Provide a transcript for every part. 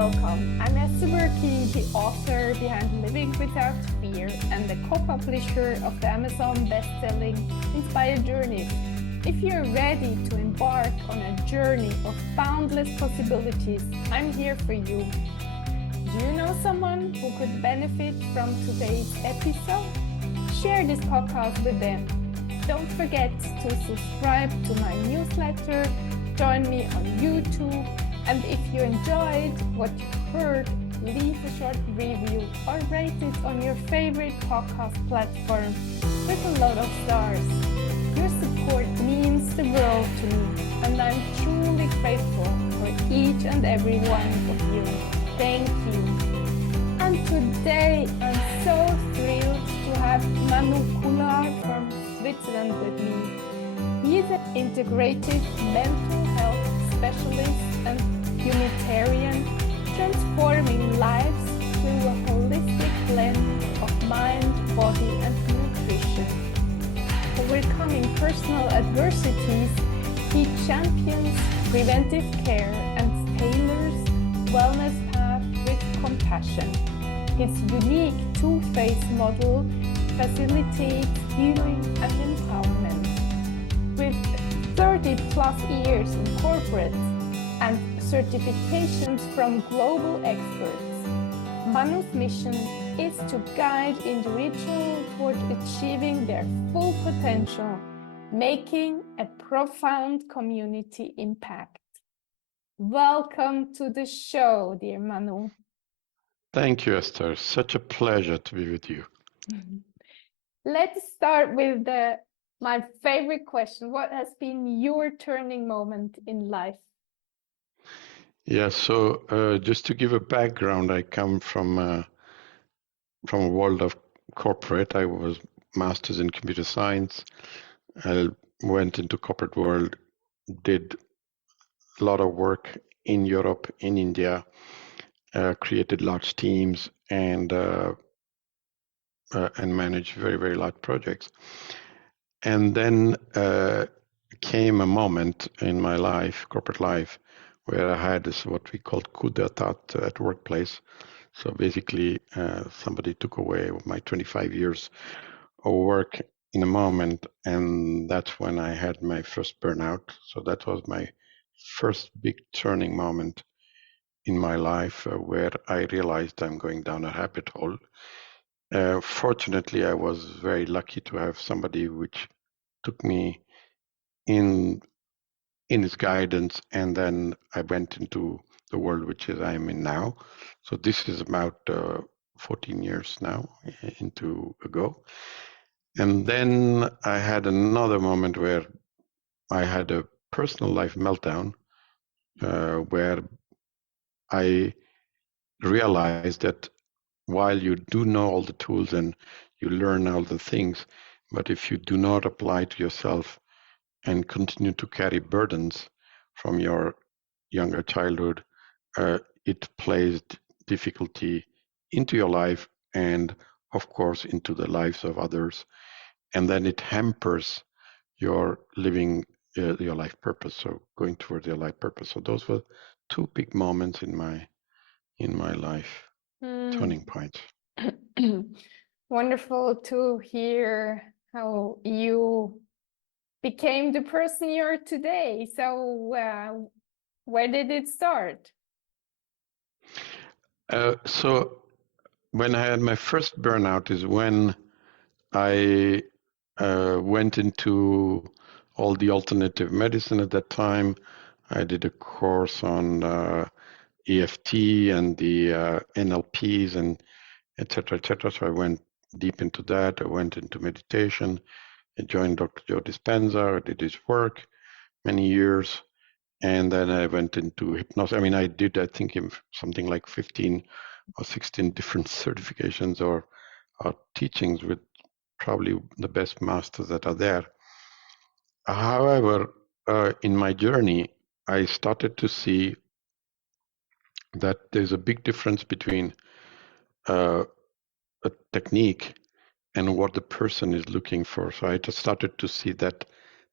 welcome. I'm Esther Buerki, the author behind Living Without Fear and the co-publisher of the Amazon best-selling Inspired Journeys. If you're ready to embark on a journey of boundless possibilities, I'm here for you. Do you know someone who could benefit from today's episode? Share this podcast with them. Don't forget to subscribe to my newsletter, join me on YouTube, and if you enjoyed what you heard, leave a short review or rate it on your favorite podcast platform with a lot of stars. Your support means the world to me, and I'm truly grateful for each and every one of you. Thank you. And today I'm so thrilled to have Manu Khullar from Switzerland with me. He is an integrative mental health specialist and humanitarian, transforming lives through a holistic blend of mind, body, and nutrition. Overcoming personal adversities, he champions preventive care and tailors wellness path with compassion. His unique two-phase model facilitates healing and empowerment. With 30 plus years in corporate and certifications from global experts, Manu's mission is to guide individuals toward achieving their full potential, making a profound community impact. Welcome to the show, dear Manu. Thank you, Esther. Such a pleasure to be with you. Let's start with my favorite question. What has been your turning moment in life? Yeah, so just to give a background, I come from a world of corporate. I was master's in computer science. I went into corporate world, did a lot of work in Europe, in India, created large teams and managed very, very large projects. And then came a moment in my life, corporate life, where I had this what we called coup d'état at workplace. So basically, somebody took away my 25 years of work in a moment, and that's when I had my first burnout. So that was my first big turning moment in my life where I realized I'm going down a rabbit hole. Fortunately, I was very lucky to have somebody which took me in his guidance, and then I went into the world which is I'm in now. So this is about 14 years now ago. And then I had another moment where I had a personal life meltdown where I realized that while you do know all the tools and you learn all the things, but if you do not apply to yourself and continue to carry burdens from your younger childhood, it plays difficulty into your life and, of course, into the lives of others. And then it hampers your living your life purpose, so going towards your life purpose. So those were two big moments in my life, turning points. Wonderful to hear how you became the person you are today. So where did it start? So when I had my first burnout is when I went into all the alternative medicine at that time. I did a course on EFT and the NLPs and et cetera, et cetera. So I went deep into that. I went into meditation. I joined Dr. Joe Dispenza. I did his work many years. And then I went into hypnosis. I mean, I did, I think, something like 15 or 16 different certifications or teachings with probably the best masters that are there. However, in my journey, I started to see that there's a big difference between a technique and what the person is looking for. So I just started to see that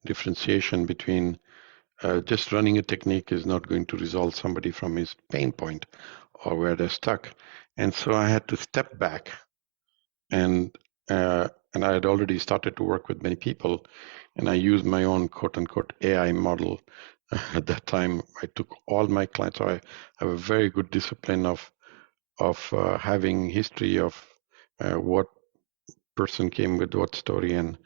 differentiation between just running a technique is not going to resolve somebody from his pain point or where they're stuck. And so I had to step back, and and I had already started to work with many people, and I used my own quote unquote AI model. At that time, I took all my clients. So I have a very good discipline of having history of what person came with what story, and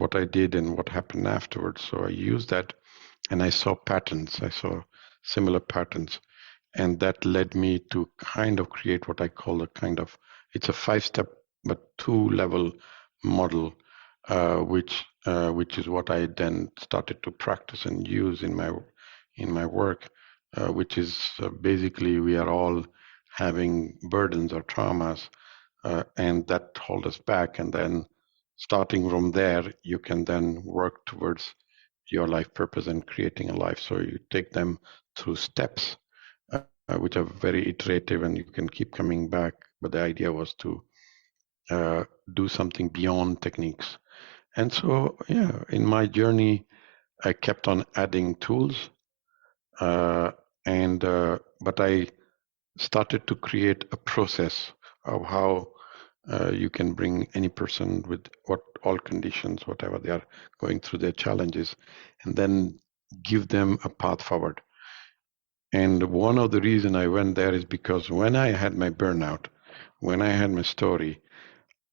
what I did and what happened afterwards. So I used that, and I saw patterns. I saw similar patterns, and that led me to kind of create what I call a kind of, it's a 5-step but 2-level model, which is what I then started to practice and use in my work, which is basically we are all having burdens or traumas, and that hold us back, and then starting from there you can then work towards your life purpose and creating a life. So you take them through steps, which are very iterative, and you can keep coming back. But the idea was to do something beyond techniques. And so, yeah, in my journey, I kept on adding tools, but I started to create a process of how you can bring any person with all conditions, whatever they are going through their challenges, and then give them a path forward. And one of the reason I went there is because when I had my burnout, when I had my story,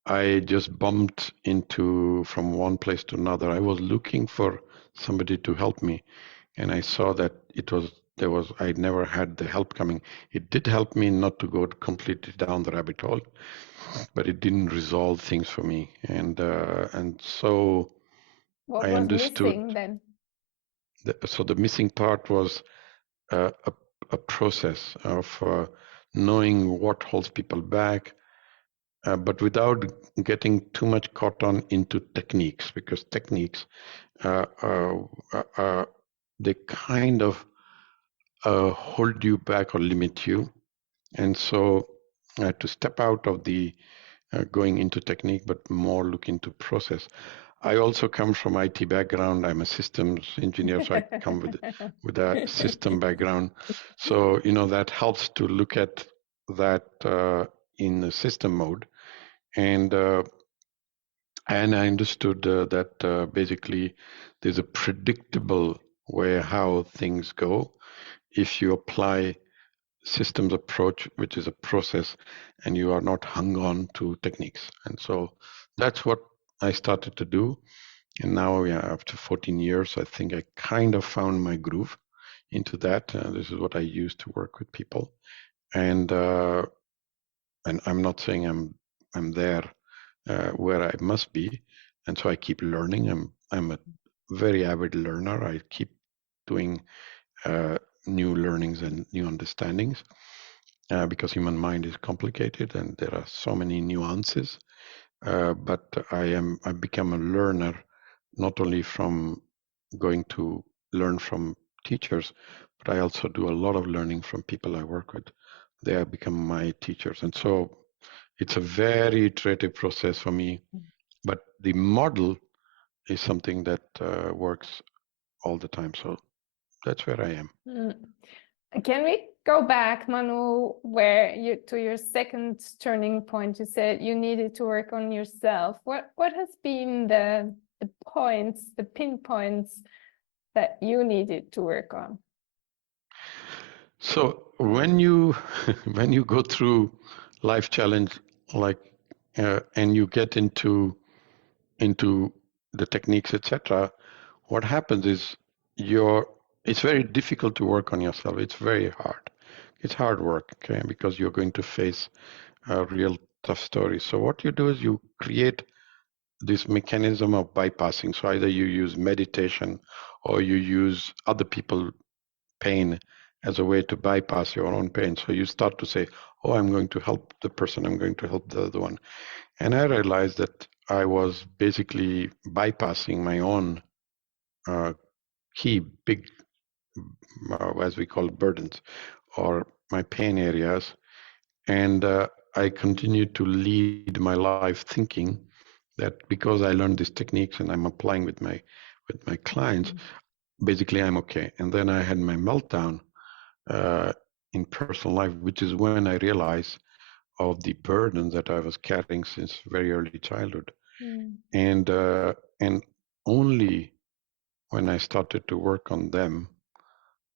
I just bumped into from one place to another. I was looking for somebody to help me, and I saw that I never had the help coming. It did help me not to go completely down the rabbit hole, but it didn't resolve things for me. And so What I was understood. missing then? So the missing part was uh, a, a process of knowing what holds people back, but without getting too much caught on into techniques, because techniques uh, uh, uh, they kind of hold you back or limit you. And so I had to step out of the going into technique, but more look into process. I also come from IT background. I'm a systems engineer, so I come with a system background. So that helps to look at that in the system mode, and I understood that basically there's a predictable way how things go if you apply systems approach, which is a process, and you are not hung on to techniques. And so that's what I started to do. And now, yeah, after 14 years, I think I kind of found my groove into that. This is what I use to work with people. And I'm not saying I'm there where I must be, and so I keep learning. I'm a very avid learner. I keep doing new learnings and new understandings, because human mind is complicated and there are so many nuances. But I've become a learner, not only from going to learn from teachers, but I also do a lot of learning from people I work with. They have become my teachers, and so it's a very iterative process for me. But the model is something that works all the time. So that's where I am. Mm. Can we go back, Manu, where you to your second turning point? You said you needed to work on yourself. What has been the points, the pinpoints that you needed to work on? So when you when you go through life challenge, like and you get into the techniques, etc., what happens is it's very difficult to work on yourself. It's very hard. It's hard work, okay, because you're going to face a real tough story. So what you do is you create this mechanism of bypassing. So either you use meditation or you use other people pain as a way to bypass your own pain. So you start to say, oh, I'm going to help the person, I'm going to help the other one. And I realized that I was basically bypassing my own key big, as we call burdens, or my pain areas. And I continued to lead my life thinking that because I learned these techniques and I'm applying with my clients, basically I'm okay. And then I had my meltdown in personal life, which is when I realized of the burden that I was carrying since very early childhood. And only when I started to work on them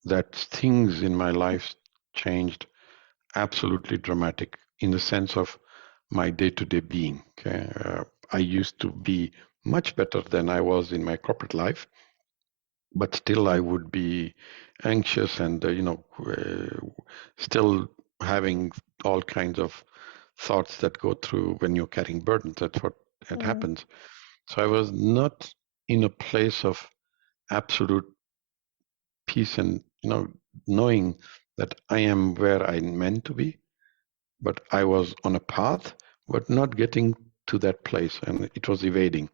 that things in my life changed absolutely dramatic in the sense of my day-to-day being. Okay? I used to be much better than I was in my corporate life, but still I would be anxious and still having all kinds of thoughts that go through when you're carrying burdens. That's what it happens. So I was not in a place of absolute peace and knowing that I am where I'm meant to be, but I was on a path, but not getting to that place, and it was evading.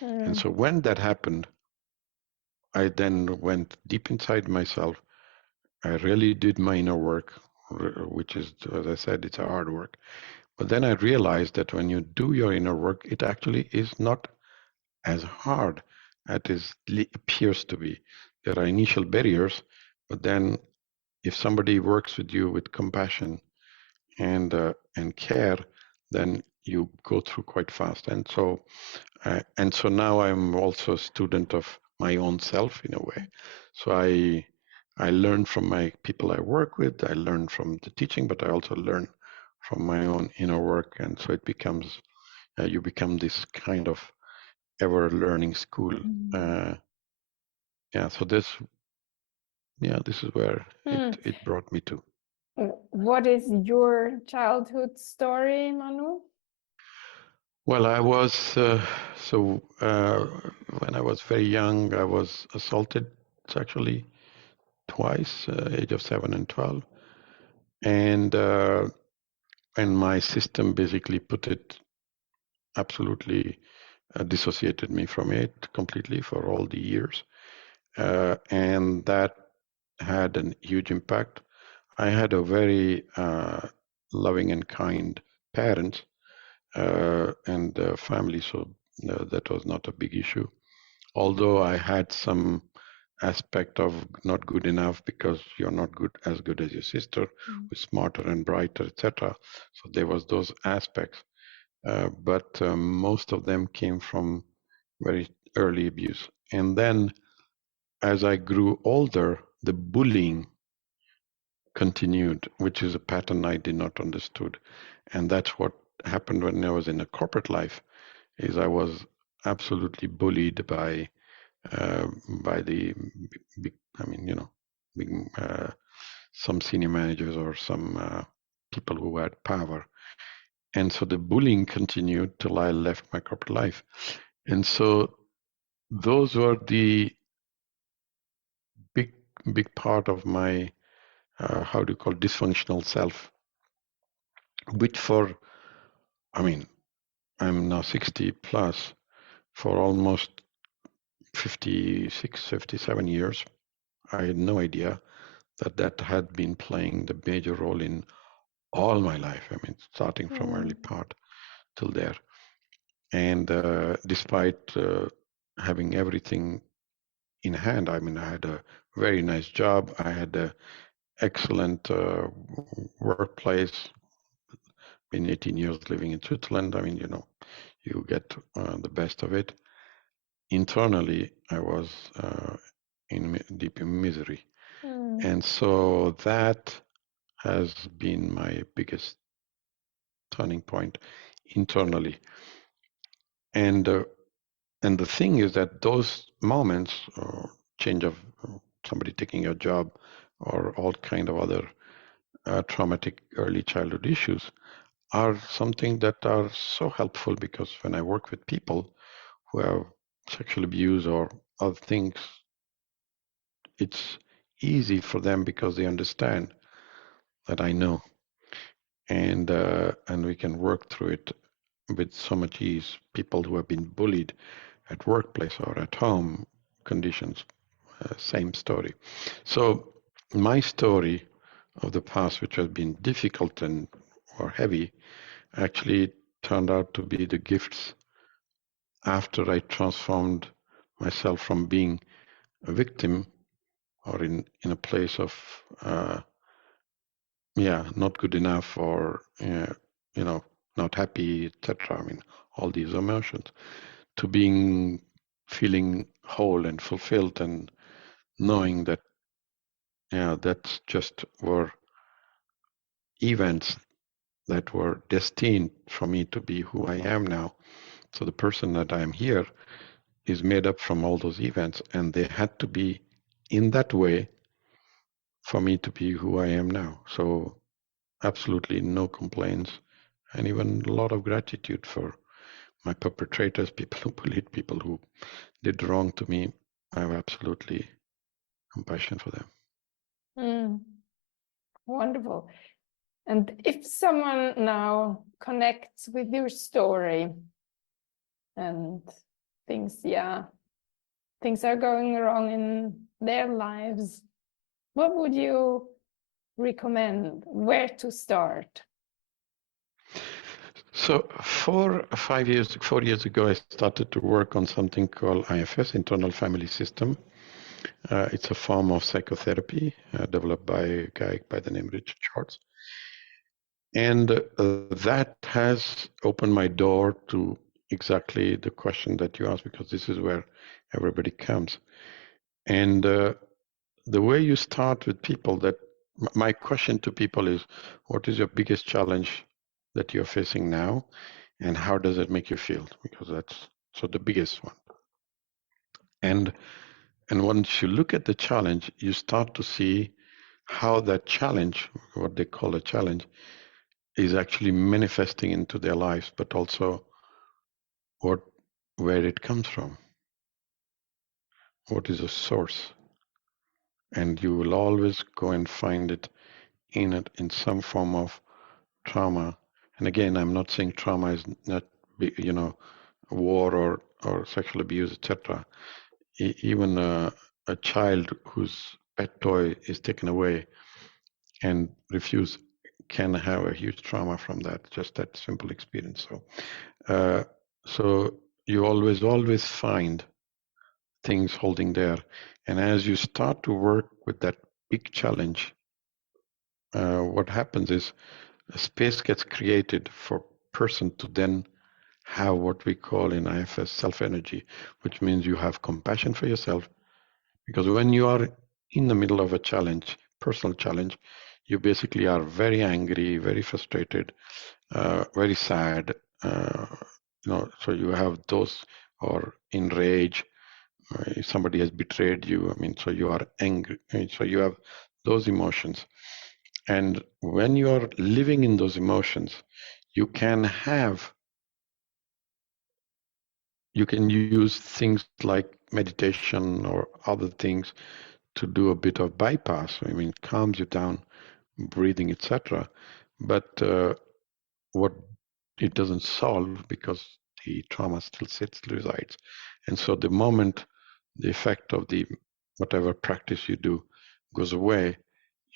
And so when that happened, I then went deep inside myself. I really did my inner work, which is, as I said, it's a hard work. But then I realized that when you do your inner work, it actually is not as hard as it appears to be. There are initial barriers, but then if somebody works with you with compassion and care, then you go through quite fast. And so now I'm also a student of my own self in a way. So I learn from my people I work with. I learn from the teaching, but I also learn from my own inner work. And so it becomes you become this kind of ever learning school. So this is where it brought me to. What is your childhood story, Manu? Well, I was when I was very young, I was assaulted sexually twice, age of 7 and 12, and my system basically put it absolutely dissociated me from it completely for all the years, and that had a huge impact. I had a very loving and kind parents and family, so that was not a big issue. Although I had some aspect of not good enough because you're not as good as your sister, who's smarter and brighter, etc. So there was those aspects, but most of them came from very early abuse. And then as I grew older, the bullying continued, which is a pattern I did not understood. And that's what happened when I was in a corporate life, is I was absolutely bullied by the big, big, some senior managers or some people who had power. And so the bullying continued till I left my corporate life. And so those were the big, big part of my, how do you call, dysfunctional self, which I'm now 60 plus, for almost 56, 57 years. I had no idea that had been playing the major role in all my life. Starting from early part till there. And despite having everything in hand, I had a very nice job. I had an excellent workplace. Been 18 years living in Switzerland. You get the best of it. Internally, I was deep in misery. And so that has been my biggest turning point internally. And the thing is that those moments, change of somebody taking your job, or all kind of other traumatic early childhood issues, are something that are so helpful, because when I work with people who have sexual abuse or other things, it's easy for them because they understand that I know, and we can work through it with so much ease. People who have been bullied at workplace or at home conditions, same story. So my story of the past, which has been difficult and or heavy, actually turned out to be the gifts after I transformed myself from being a victim, or in a place of not good enough, or not happy, etc. I mean, all these emotions, to feeling whole and fulfilled, and knowing that that's just were events that were destined for me to be who I am now. So the person that I am here is made up from all those events, and they had to be in that way for me to be who I am now. So absolutely no complaints, and even a lot of gratitude for my perpetrators, people who bullied, people who did wrong to me. I have absolutely compassion for them. Wonderful. And if someone now connects with your story and thinks, things are going wrong in their lives, what would you recommend? Where to start? So 4 years ago, I started to work on something called IFS, Internal Family System. It's a form of psychotherapy developed by a guy by the name Richard Schwartz. And that has opened my door to exactly the question that you asked, because this is where everybody comes. And the way you start with people, that my question to people is, what is your biggest challenge that you're facing now, and how does it make you feel? Because that's so the biggest one. And once you look at the challenge, you start to see how that challenge, what they call a challenge, is actually manifesting into their lives, but also where it comes from. What is the source? And you will always go and find it in some form of trauma. And again, I'm not saying trauma is not, war or sexual abuse, etc. Even a child whose pet toy is taken away and refused can have a huge trauma from that, just that simple experience. So you always find things holding there. And as you start to work with that big challenge, what happens is a space gets created for person to then have what we call in IFS self-energy, which means you have compassion for yourself. Because when you are in the middle of a challenge, personal challenge, you basically are very angry, very frustrated, very sad. So you have those, or in rage. If somebody has betrayed you, so you are angry. So you have those emotions. And when you are living in those emotions, you can use things like meditation or other things to do a bit of bypass. It calms you down, breathing, etc. But what it doesn't solve, because the trauma still resides. And so the moment the effect of the whatever practice you do goes away,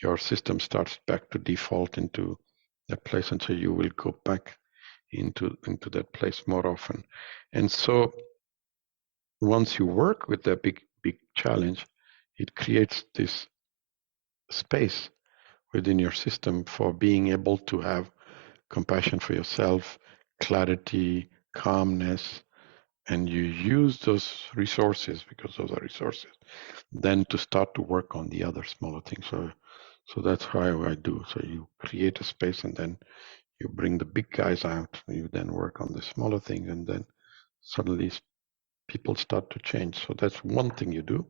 your system starts back to default into that place, and so you will go back into that place more often. And so once you work with that big challenge, it creates this space within your system for being able to have compassion for yourself, clarity, calmness, and you use those resources, because those are resources, then to start to work on the other smaller things. So that's how I do. So you create a space, and then you bring the big guys out. You then work on the smaller things, and then suddenly people start to change. So that's one thing you do.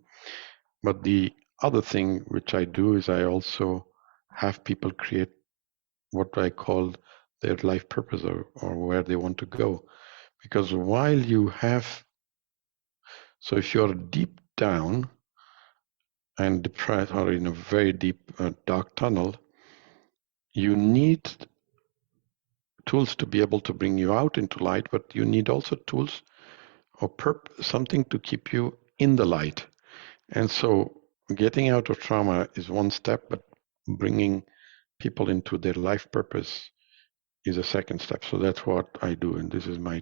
But the other thing which I do is I also have people create what I call their life purpose, or where they want to go. Because while you have, so if you're deep down and depressed, or in a very deep dark tunnel, you need tools to be able to bring you out into light, but you need also tools or something to keep you in the light. And so getting out of trauma is one step, but bringing people into their life purpose is a second step. So that's what I do, and this is my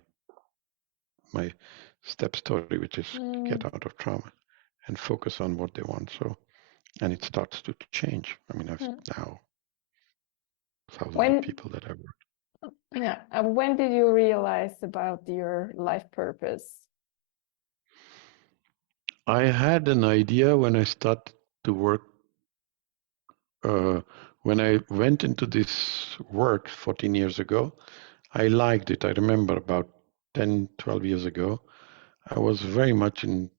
step story, which is get out of trauma and focus on what they want. So, and it starts to change. I've now thousands of people that I work. Yeah. When did you realize about your life purpose? I had an idea when I started to work. When I went into this work 14 years ago, I liked it. I remember about 10, 12 years ago, I was very much and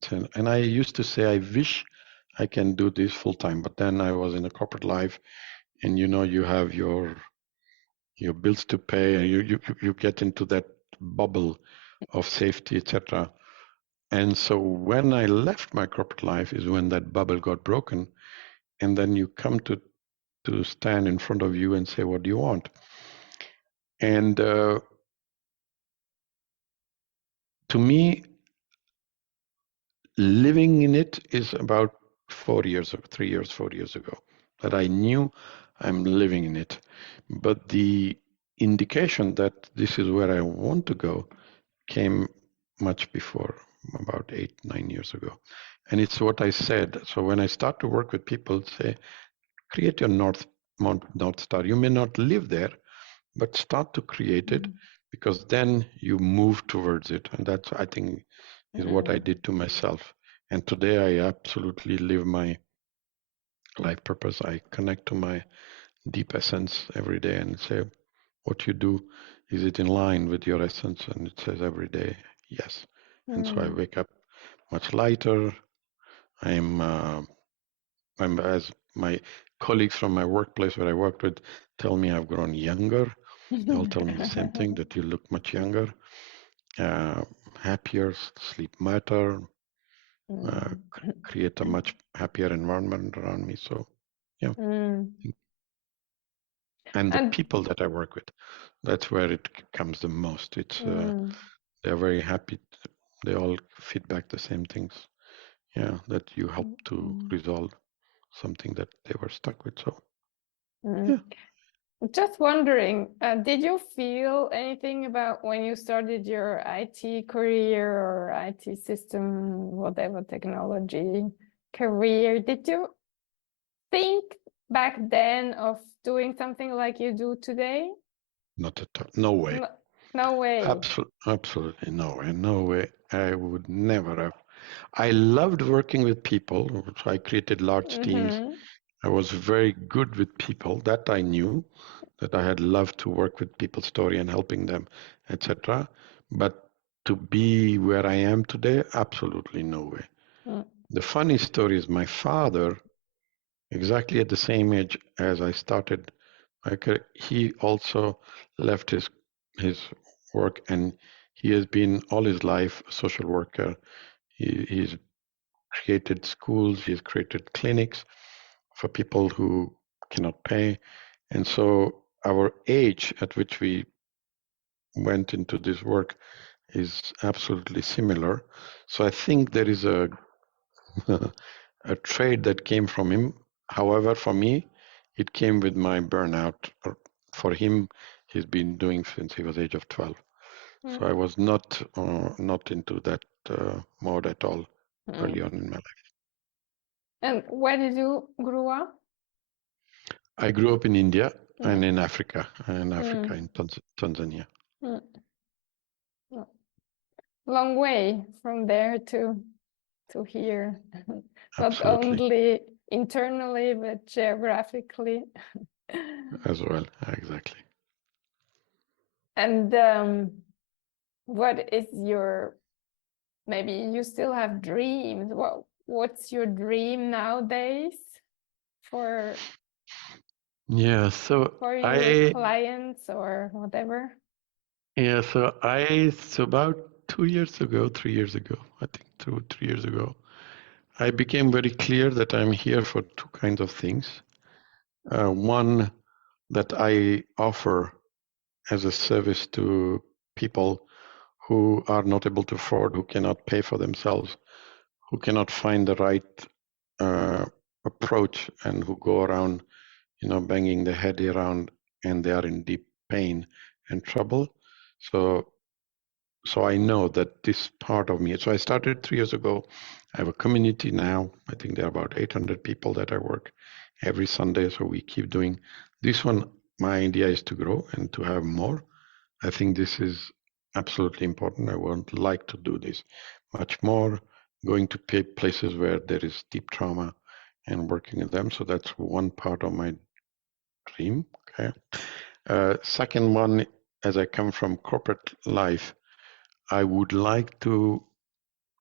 I used to say, I wish I can do this full time. But then I was in a corporate life, and you have your bills to pay, and you get into that bubble of safety, etc. And so when I left my corporate life is when that bubble got broken, and then you come to stand in front of you and say, what do you want? And to me, living in it is about 4 years or 3 years, 4 years ago that I knew I'm living in it. But the indication that this is where I want to go came much before, about 8, 9 years ago. And it's what I said. So when I start to work with people, say, create your North Star. You may not live there, but start to create it, because then you move towards it. And that's, I think, is what I did to myself. And today I absolutely live my life purpose. I connect to my deep essence every day and say, what you do, is it in line with your essence? And it says every day, yes. And so I wake up much lighter. I'm as my colleagues from my workplace where I worked with tell me I've grown younger. They all tell me the same thing, that you look much younger, happier, sleep better, create a much happier environment around me. So, yeah. And the people that I work with, that's where it comes the most. It's they're very happy. They all feedback the same things. Yeah, that you help to resolve something that they were stuck with. So, yeah. Just wondering, did you feel anything about when you started your IT career or IT system, whatever technology career? Did you think back then of doing something like you do today? Not at all. No way. No way. Absolutely no way. No way. I would never have. I loved working with people. So I created large teams. I was very good with people. That I knew, that I had loved to work with people's story and helping them, etc. But to be where I am today, absolutely no way. The funny story is my father, exactly at the same age as I started my career, he also left his work, and he has been all his life a social worker. He's created schools, he's created clinics for people who cannot pay. And so our age at which we went into this work is absolutely similar. So I think there is a a trait that came from him. However, for me, it came with my burnout. For him, he's been doing since he was age of 12. So I was not into that mode at all early on in my life. And where did you grow up? I grew up in India and in Africa, in Tanzania. Long way from there to here. Not Absolutely. only internally, but geographically. As well, exactly. And what is your, maybe you still have dreams. What's your dream nowadays for So your clients or whatever? So about 2 years ago, 3 years ago, I think 2, 3 years ago, I became very clear that I'm here for two kinds of things. One, that I offer as a service to people who are not able to afford, who cannot pay for themselves, who cannot find the right approach, and who go around, banging their head around, and they are in deep pain and trouble. So I know that this part of me. So I started 3 years ago. I have a community now. I think there are about 800 people that I work every Sunday. So we keep doing this one. my idea is to grow and to have more. I think this is absolutely important. I would like to do this much more, going to places where there is deep trauma and working with them. So that's one part of my dream. Okay. Second one, as I come from corporate life, I would like to.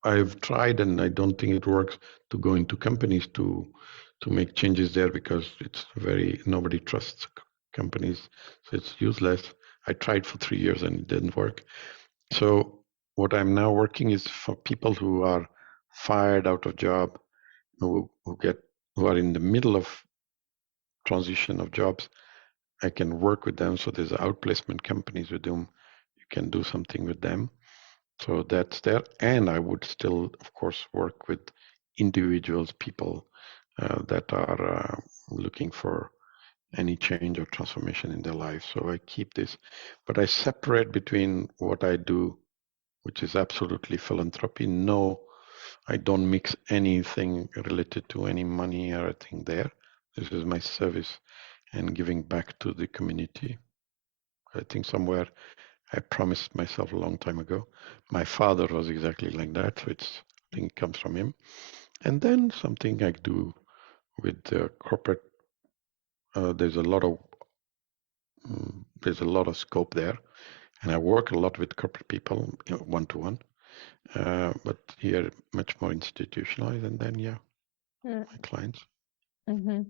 I've tried, and I don't think it works, to go into companies to make changes there because it's nobody trusts companies, so it's useless. I tried for 3 years and it didn't work. So what I'm now working is for people who are fired out of job, who are in the middle of transition of jobs. I can work with them. So there's outplacement companies with whom you can do something with them. So that's there. And I would still, of course, work with individuals, people that are looking for any change or transformation in their life. So I keep this, but I separate between what I do, which is absolutely philanthropy. No, I don't mix anything related to any money or anything there. This is my service and giving back to the community. I think somewhere I promised myself a long time ago. My father was exactly like that, so I think it comes from him. And then something I do with corporate. There's a lot of scope there, and I work a lot with corporate people, one to one. But here much more institutionalized, and then my clients. Mm-hmm.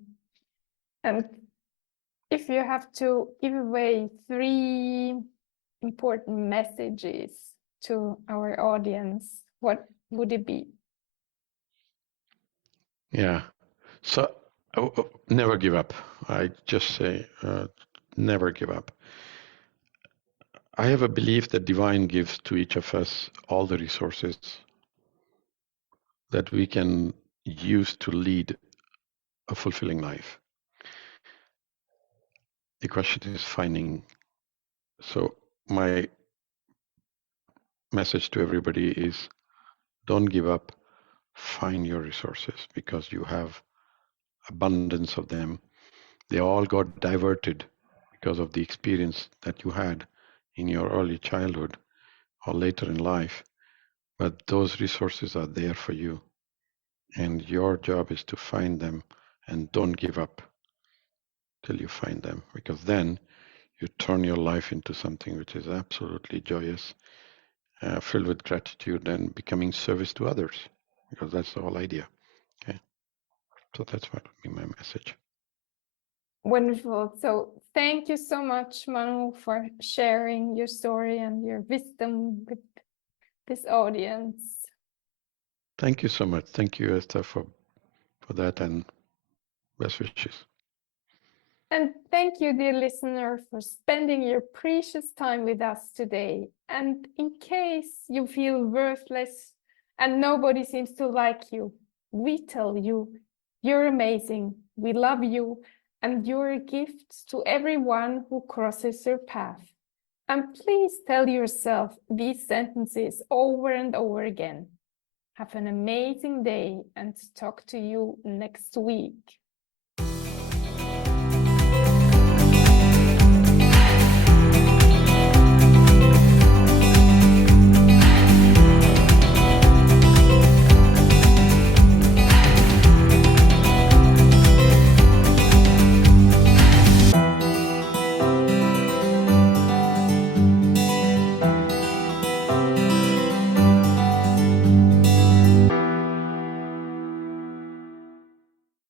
And if you have to give away 3 important messages to our audience, what would it be? Yeah. So never give up. I just say never give up. I have a belief that divine gives to each of us all the resources that we can use to lead a fulfilling life. The question is finding. So my message to everybody is don't give up. Find your resources because you have abundance of them. They all got diverted because of the experience that you had in your early childhood or later in life. But those resources are there for you. And your job is to find them and don't give up till you find them, because then you turn your life into something which is absolutely joyous, filled with gratitude and becoming service to others, because that's the whole idea. Okay. So that's what would be my message. Wonderful. So thank you so much, Manu, for sharing your story and your wisdom with this audience. Thank you so much. Thank you, Esther, for that, and best wishes. And thank you, dear listener, for spending your precious time with us today. And in case you feel worthless and nobody seems to like you, we tell you, you're amazing, we love you, and you're a gift to everyone who crosses your path. And please tell yourself these sentences over and over again. Have an amazing day and talk to you next week.